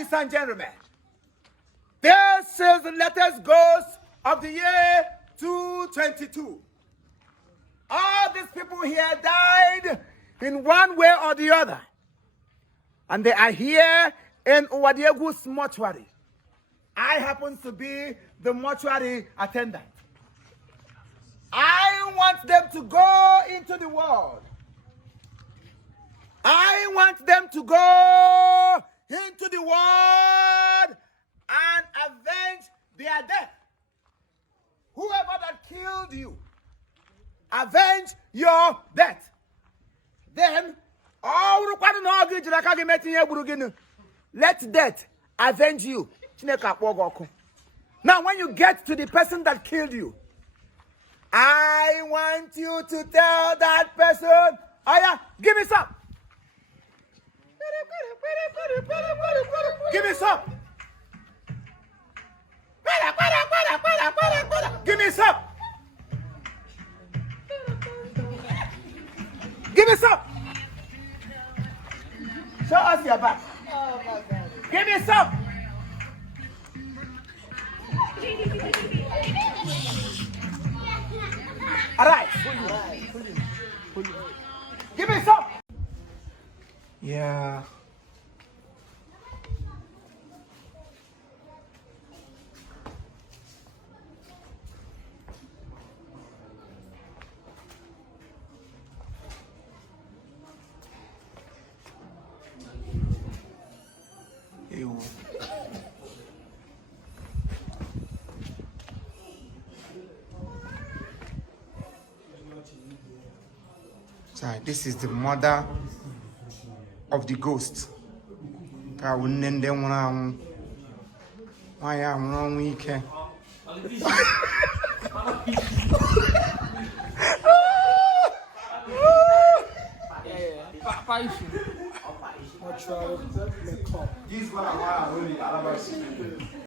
Ladies and gentlemen, this is the latest ghost of the year 2022. All these people here died in one way or the other. And they are here in Uwadiegu's mortuary. I happen to be the mortuary attendant. I want them to go into the world. I want them to go into the world and avenge their death. Whoever that killed you, avenge your death. Then, let death avenge you. Now, when you get to the person that killed you, I want you to tell that person, Aya, give me some. Give me some. Give me some. Give me some. Show us your back. Oh my God. Give me some. All right. Give me some. Yeah. Ew. Sorry, this is the mother of the ghost. I will name them when I am wrong weekend. This one I really